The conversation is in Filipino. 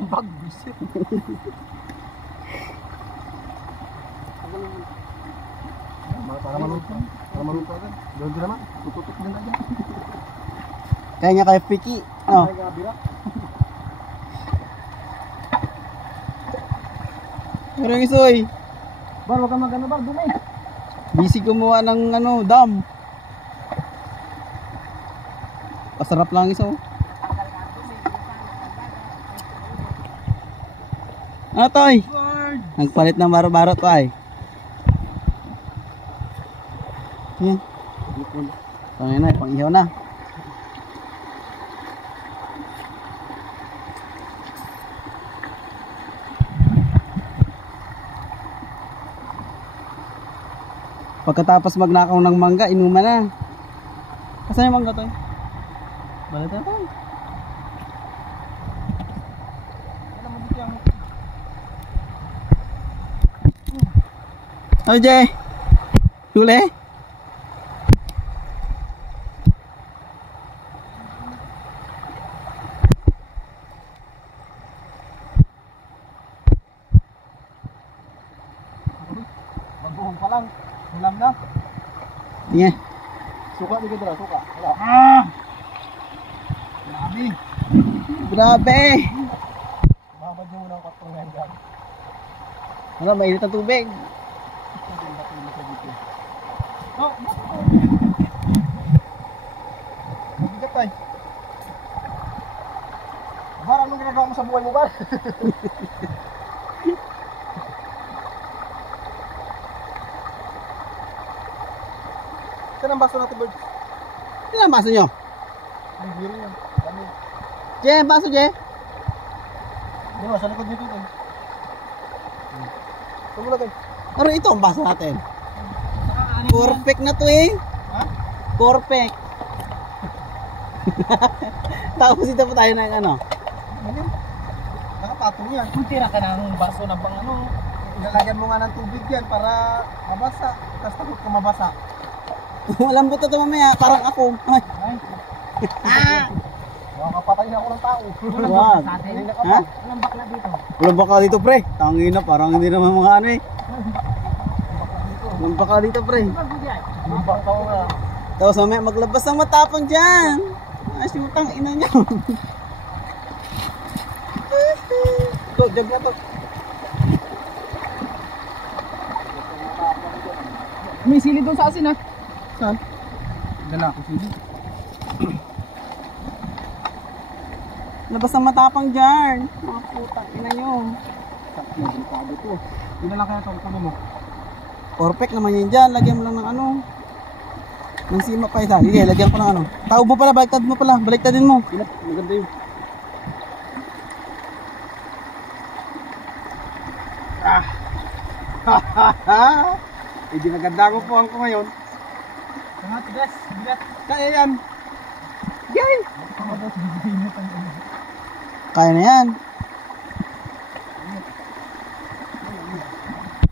Tambag, bisit. Para maluto. Para maluto agad. Doon din naman. Tututok din agad. Kaya nga kayo piki. Oh. Ay, gabira. Parang isoy. Bar, huwag kang mag-ano bar, dumi. Busy gumawa ng ano, dam. Pasarap lang iso. Ano to ay? Nagpalit ng baro-baro to ay. Yan. Pangin na, pang ihaw na. Pagkatapos magnakaw ng mangga, inuman na. Asan yung mangga to? Balat na to. Ano Jay? Huli? Magbuhong pa lang. Ulam na. Sige. Suka, di ka dala, suka. Wala. Grabe. Grabe! Babad nyo muna ang katong ngayon dyan. Wala, mainit ang tubig. Oh, mabigat tayo. Bar, anong ginagawa mo sa buhay mo, Bar? Saan ang baso natin, Bird? Ilan ang baso nyo? Ang hiri yan. Dami. Jay, ang baso Jay? Di ba, sa likod nito ito. Ito mo lagay. Pero ito ang baso natin. Perfect na to eh. Ha? Perfect. Tapos ito pa tayo ng ano. Ano? Nakapatong yan. Kung tira ka ng baso na pang ano, Ilalagyan mo nga ng tubig yan para mabasa. Tapos takot ka mabasa. Walang buto to mamaya, parang ako. Ay. Makakapatay na ako ng tao. Wag. Ha? walang bakla dito. Walang baka dito pre. Tangin na, parang hindi naman mga ano eh. Walang baka dito pre. Ibang tao nga. Tapos mamaya maglabas ng matapang dyan. Ay, simutang ina nyo. Ito, jag na to. May sili doon sa asin ha. Saan? Dala ko sili. Labas ng matapang dyan. Mga putang ina nyo. Sakto, delikado to. Yun na lang kaya ito, kunin mo. Perfect naman yun dyan. Lagyan mo lang ng ano. Ng sima pa isa. Sige, lagyan ko ng ano. Tao mo pala, baliktad mo pala. Baliktadin mo. Maganda yun. Hindi maganda ko po ang ko ngayon. Mga tigas, bigat. Kaya yan. Kaya na yan.